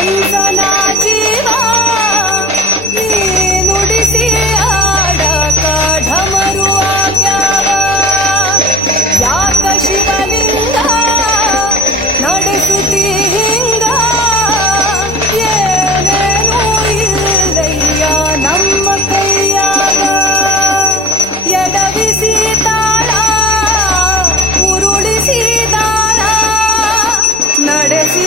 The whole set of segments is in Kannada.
ಹಂಸನ ಜೀವ ನೀನುಡಿಸಿ ಆಡ ಕಾಢಮರು ಯಾಕ ಶಿವಲಿಂಗ ನಡೆಸುತ್ತಿ ಹಿಂಗ? ಏನೇನು ಇಲ್ಲಯ್ಯ ನಮ್ಮ ಕೈಯಾಗ. ಎಡವಿಸಿ ತಾಳ, ಉರುಳಿಸಿ ತಾಳ ನಡೆಸಿ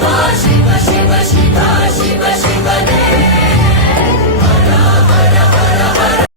多瓜，西瓜，